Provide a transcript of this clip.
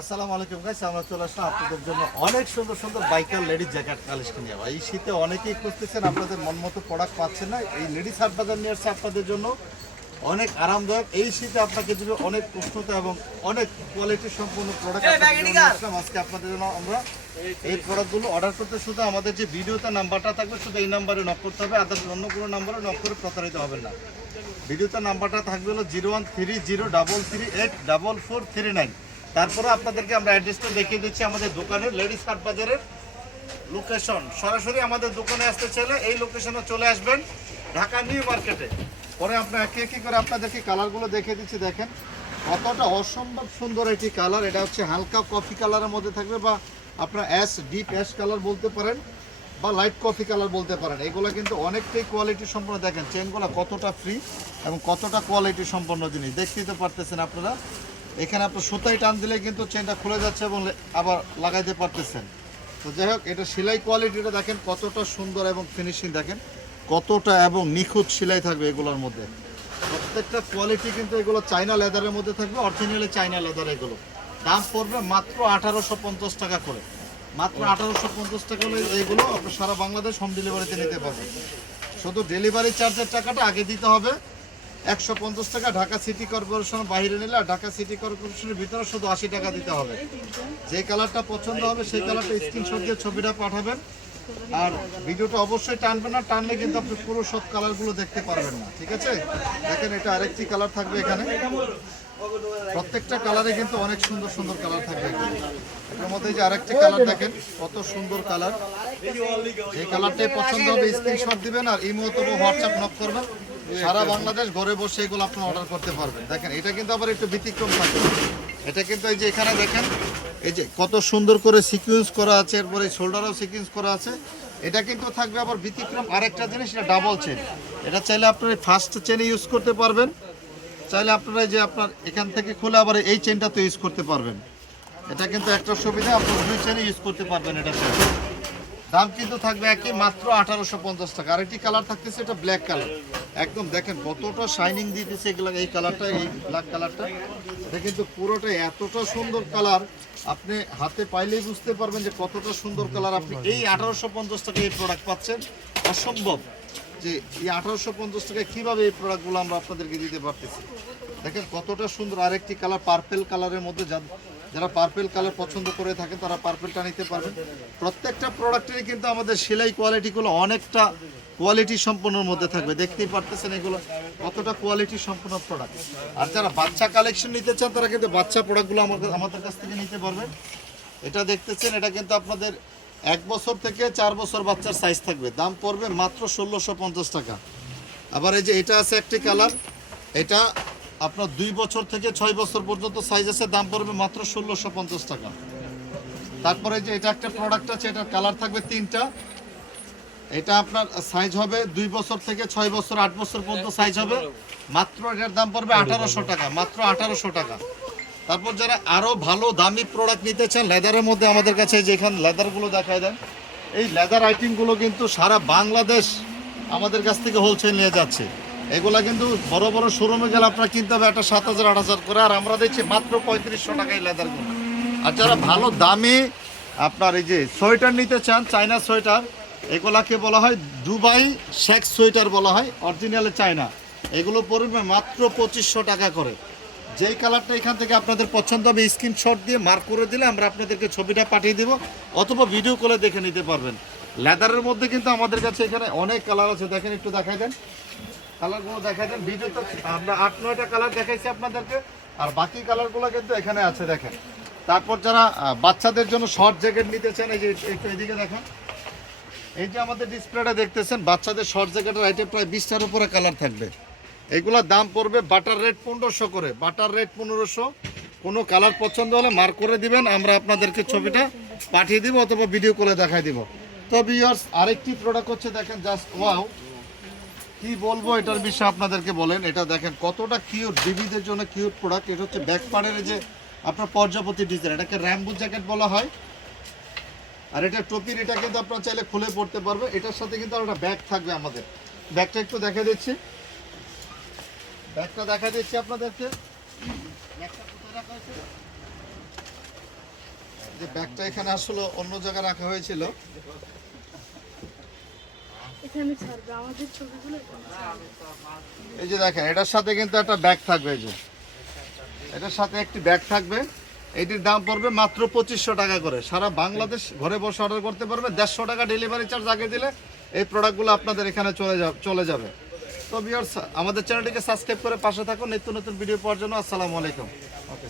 আসসালামু আলাইকুম গাইস, আমরা চলে আসলাম আপনাদের জন্য অনেক সুন্দর সুন্দর বাইকার লেডিস জ্যাকেট কালেকশন নিয়ে। এই শীতে অনেকেই খুঁজতেছেন, আপনাদের মন মতো প্রোডাক্ট পাচ্ছেন না। এই লেডিস হাট বাজার নিয়ে আসছে আপনাদের জন্য অনেক আরামদায়ক। এই শীতে আপনাকে দেবে অনেক উষ্ণতা এবং অনেক কোয়ালিটি সম্পন্ন প্রোডাক্ট আসলাম আজকে আপনাদের জন্য। আমরা এই প্রোডাক্টগুলো অর্ডার করতে শুধু আমাদের যে ভিডিওতে নাম্বারটা থাকবে শুধু এই নাম্বারে নক করতে হবে, আদার্স অন্য কোনো নাম্বারে নক করে প্রতারিত হবেন না। ভিডিওতে নাম্বারটা থাকবে হলো 013033844439। তারপরে আপনাদেরকে আমরা অ্যাড্রেসটা দেখিয়ে দিচ্ছি আমাদের দোকানের, লেডিস হাট বাজারের লোকেশন। সরাসরি আমাদের দোকানে আসতে চাইলে এই লোকেশনে চলে আসবেন, ঢাকা নিউ মার্কেটে। পরে আপনার একে একে করে আপনাদেরকে কালারগুলো দেখিয়ে দিচ্ছি। দেখেন কতটা অসম্ভব সুন্দর একটি কালার। এটা হচ্ছে হালকা কফি কালারের মধ্যে থাকবে, বা আপনার ডিপ অ্যাশ কালার বলতে পারেন, বা লাইট কফি কালার বলতে পারেন। এগুলো কিন্তু অনেকটাই কোয়ালিটি সম্পন্ন। দেখেন চেনগুলো কতটা ফ্রি এবং কতটা কোয়ালিটি সম্পন্ন জিনিস দেখতেই তো পারতেছেন আপনারা। এখানে আপনার সুতায় টান দিলে কিন্তু চেনটা খুলে যাচ্ছে এবং আবার লাগাইতে পারতেছেন। তো যাই হোক, এটা সেলাই কোয়ালিটিটা দেখেন কতটা সুন্দর এবং ফিনিশিং দেখেন কতটা এবং নিখুঁত সেলাই থাকবে এগুলোর মধ্যে। প্রত্যেকটা কোয়ালিটি কিন্তু এগুলো চায়না লেদারের মধ্যে থাকবে, অরিজিনালি চায়না লেদার। এগুলো দাম পড়বে মাত্র 1850 টাকা করে। মাত্র 1850 টাকা হলে এইগুলো আপনার সারা বাংলাদেশ হোম ডেলিভারিতে নিতে পারবেন। শুধু ডেলিভারি চার্জের টাকাটা আগে দিতে হবে 150 টাকা। ঢাকা সিটি কর্পোরেশন বাইরে নিলে আর ঢাকা সিটি কর্পোরেশনের ভিতরে শুধু 80 টাকা দিতে হবে। যে কালারটা পছন্দ হবে সেই কালারটা স্ক্রিনশট দিয়ে ছবিটা পাঠাবেন। আর ভিডিওটা অবশ্যই টানবেন না, টানলে কিন্তু আপনি পুরো সব কালারগুলো দেখতে পারবেন না। ঠিক আছে, দেখেন এটা আরেকটি কালার থাকবে এখানে। প্রত্যেকটা কালারে কিন্তু অনেক সুন্দর সুন্দর কালার থাকবে। এর মধ্যে যে আরেকটি কালার দেখেন কত সুন্দর কালার। এই কালারটাই পছন্দ হবে স্ক্রিনশট দিবেন আর ইমো অথবা হোয়াটসঅ্যাপ নক করবেন। সারা বাংলাদেশ ঘরে বসে এগুলো আপনি অর্ডার করতে পারবেন। দেখেন এটা কিন্তু আবার একটু ব্যতিক্রম থাকে। এটা কিন্তু এই যে এখানে দেখেন এই যে কত সুন্দর করে সিকোয়েন্স করা আছে, এরপরে শোল্ডারও সিকোয়েন্স করা আছে। এটা কিন্তু থাকবে আবার ব্যতিক্রম আরেকটা জিনিস, এটা ডাবল চেন। এটা চাইলে আপনার ফার্স্ট চেনে ইউজ করতে পারবেন, চাইলে আপনারা যে আপনার এখান থেকে খুলে আবার এই চেনটা তো ইউজ করতে পারবেন। এটা কিন্তু একটা সুবিধা, আপনার দুই চেনে ইউজ করতে পারবেন। এটা দাম কিন্তু থাকবে একই, মাত্র 1850 টাকা। আরেকটি কালার থাকতেছে, এটা ব্ল্যাক কালার। একদম দেখেন কতটা শাইনিং দিতেছে এগুলো। এই কালারটা, এই ব্ল্যাক কালারটা, এটা কিন্তু পুরোটা এতটা সুন্দর কালার, আপনি হাতে পাইলেই বুঝতে পারবেন যে কতটা সুন্দর কালার। আপনি এই 1850 টাকা এই প্রোডাক্ট পাচ্ছেন। অসম্ভব যে এই 1850 টাকায় কীভাবে এই প্রোডাক্টগুলো আমরা আপনাদেরকে দিতে পারতেছি। দেখেন কতটা সুন্দর আরেকটি কালার, পার্পেল কালারের মধ্যে। যারা পার্পেল কালার পছন্দ করে থাকেন তারা পার্পেলটা নিতে পারবেন। প্রত্যেকটা প্রোডাক্টেরই কিন্তু আমাদের সেলাই কোয়ালিটিগুলো অনেকটা কোয়ালিটি সম্পন্নর মধ্যে থাকবে। দেখতেই পারতেছেন এগুলো কতটা কোয়ালিটি সম্পন্ন প্রোডাক্ট। আর যারা বাচ্চা কালেকশন নিতে চান তারা কিন্তু বাচ্চা প্রোডাক্টগুলো আমাদের কাছ থেকে নিতে পারবেন। এটা দেখতেছেন, এটা কিন্তু আপনাদের 1 বছর থেকে 4 বছর বাচ্চার সাইজ থাকবে। দাম পড়বে মাত্র 1650 টাকা। আবার এই যে এটা আছে একটি কালার, এটা আপনার 2 বছর থেকে 6 বছর পর্যন্ত সাইজ আছে, দাম পড়বে মাত্র 1650 টাকা। তারপরে যে এটা একটা প্রোডাক্ট আছে, এটার কালার থাকবে 3টা। এটা আপনার সাইজ হবে 2 বছর থেকে 6 বছর 8 বছর পর্যন্ত সাইজ হবে। মাত্র এটার দাম পড়বে 1800 টাকা, মাত্র 1800 টাকা। তারপর যারা আরও ভালো দামি প্রোডাক্ট নিতে চান লেদারের মধ্যে, আমাদের কাছে যেখানে লেদারগুলো দেখায় দেন, এই লেদার আইটেমগুলো কিন্তু সারা বাংলাদেশ আমাদের কাছ থেকে হোলসেল নিয়ে যাচ্ছে। এগুলা কিন্তু বড় বড় শোরুমে গেলে আপনার কিনতে হবে একটা 7000 8000 করে, আর আমরা দিচ্ছি মাত্র 3500 টাকায় লেদারগুলো। আর যারা ভালো দামে আপনার এই যে সোয়েটার নিতে চান, চায়না সোয়েটার, এগুলাকে বলা হয় দুবাই শেক্স সোয়েটার বলা হয়, অরিজিনালে চায়না। এগুলো পড়বে মাত্র 2500 টাকা করে। যেই কালারটা এখান থেকে আপনাদের পছন্দ হবে স্ক্রিনশট দিয়ে মার্ক করে দিলে আমরা আপনাদেরকে ছবিটা পাঠিয়ে দেবো, অথবা ভিডিও কলে দেখে নিতে পারবেন। লেদারের মধ্যে কিন্তু আমাদের কাছে এখানে অনেক কালার আছে। দেখেন একটু দেখাই দেন, কালারগুলো দেখাই দেন। ভিডিওতে আমরা 8-9টা কালার দেখাইছি আপনাদেরকে, আর বাকি কালারগুলো কিন্তু এখানে আছে। দেখেন তারপর যারা বাচ্চাদের জন্য শর্ট জ্যাকেট নিতে চান, এই যে একটু এদিকে দেখেন, এই যে আমাদের ডিসপ্লেটা দেখতেছেন, বাচ্চাদের শর্ট জ্যাকেটের আইটেম প্রায় 20টার উপরে কালার থাকবে। এগুলোর দাম পড়বে বাটার রেট 1500 করে, বাটার রেট 1500। কোনো কালার পছন্দ হলে মার্ক করে দিবেন, আমরা আপনাদেরকে ছবিটা পাঠিয়ে দিব অথবা ভিডিও কলে দেখাই দিব। তো ভিউয়ার্স, আরেকটি প্রোডাক্ট হচ্ছে দেখেন, জাস্ট ওয়াও, কি বলবো এটার বিষয়ে আপনাদেরকে বলেন। এটা দেখেন কতটা কিউট, বেবিদের জন্য কিউট প্রোডাক্ট। এটা হচ্ছে ব্যাক পার্টের যে আপনার পর্যাপতি ডিজাইন, এটাকে র্যাম্বো জ্যাকেট বলা হয়। আর এটা টপির, এটা কিন্তু আপনারা চাইলে খুলে পড়তে পারবে। এটার সাথে কিন্তু আর একটা ব্যাগ থাকবে আমাদের। ব্যাগটা একটু দেখা দিচ্ছি, ব্যাগটা দেখা দিচ্ছি আপনাদেরকে। ব্যাগটা কোথায় রাখা হয়েছে? যে ব্যাগটা এখানে আসলে অন্য জায়গায় রাখা হয়েছিল। এখানে ছাড়বে আমাদের ছবিগুলো এখানে ছাড়বে। এই যে দেখেন এটার সাথে কিন্তু একটা ব্যাগ থাকবে, এই যে এটার সাথে একটি ব্যাগ থাকবে। এটির দাম পড়বে মাত্র 2500 টাকা করে। সারা বাংলাদেশ ঘরে বসে অর্ডার করতে পারবে। 150 টাকা ডেলিভারি চার্জ আগে দিলে এই প্রোডাক্টগুলো আপনাদের এখানে চলে যাবে। তো ভিউয়ার্স, আমাদের চ্যানেলটিকে সাবস্ক্রাইব করে পাশে থাকুন নিত্য নতুন ভিডিও পাওয়ার জন্য। আসসালামু আলাইকুম। ওকে।